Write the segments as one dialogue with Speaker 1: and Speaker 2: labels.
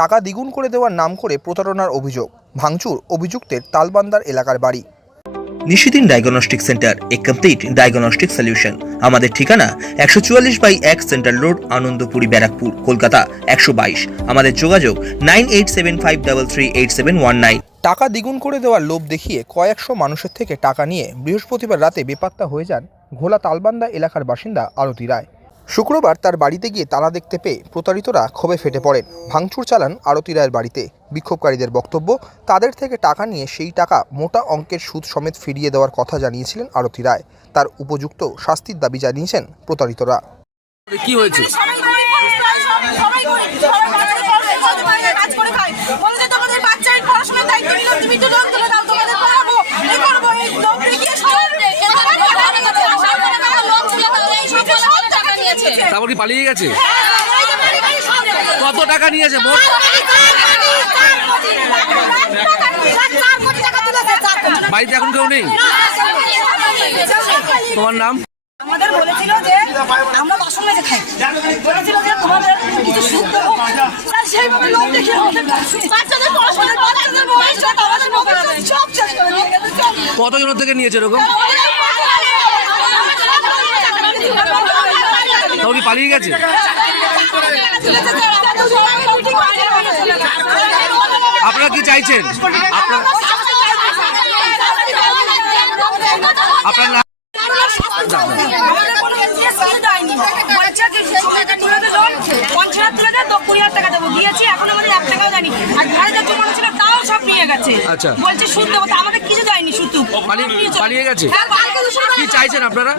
Speaker 1: টাকা দ্বিগুণ করে দেওয়ার নাম করে প্রতারণার অভিযোগ। ভাঙচুর অভিযুক্তের তালবান্দার এলাকার বাড়ি।
Speaker 2: Nishidin diagnostic centre a complete diagnostic solution. আমাদের ঠিকানা একশো চুয়াল্লিশ বাই এক সেন্ট্রাল রোড আনন্দপুরি ব্যারাকপুর কলকাতা একশো বাইশ। আমাদের যোগাযোগ nine eight seven five double three eight seven one nine.
Speaker 1: টাকা দ্বিগুণ করে দেওয়ার লোভ দেখিয়ে কয়েকশো মানুষের থেকে টাকা নিয়ে বৃহস্পতিবার রাতে বেপাত্তা হয়ে যান ঘোলা তালবান্দা এলাকার বাসিন্দা আরতি রায়। শুক্রবার তার বাড়িতে গিয়ে তালা দেখতে পেয়ে প্রতারিতরা ক্ষোভে ফেটে পড়েন। ভাঙচুর চালান আরতি রায়ের বাড়িতে। বিক্ষোভকারীদের বক্তব্য, তাদের থেকে টাকা নিয়ে সেই টাকা মোটা অঙ্কের সুদ সমেত ফিরিয়ে দেওয়ার কথা জানিয়েছিলেন আরতি রায়। তার উপযুক্ত শাস্তির দাবি জানিয়েছেন প্রতারিতরা।
Speaker 3: কি হয়েছে? তারপর কি পালিয়ে গেছে? কত টাকা নিয়েছে মোট? বাড়িতে এখন কেউ নেই? তোমার নাম?
Speaker 4: আমাদের বলেছিল যে আমরা বাসন মেজে খাই। বলেছিল যে তোমাদের কিছু সুদ দেবো সেইভাবে লোন দেখিয়ে আমাদের বাচ্চাদের পড়াশোনা বাচ্চাদের ভবিষ্যৎ আমাদের ভবিষ্যৎ সব শেষ করে দিয়ে গেছে। সব
Speaker 3: কতজনের থেকে নিয়েছে এরকম? তাও পালিয়ে গেছে? আপনারা কি চাইছেন?
Speaker 4: আমাদের কিছু দেয়নি
Speaker 3: পালিয়ে গেছে? কি চাইছেন আপনারা?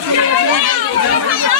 Speaker 4: 加油加
Speaker 3: 油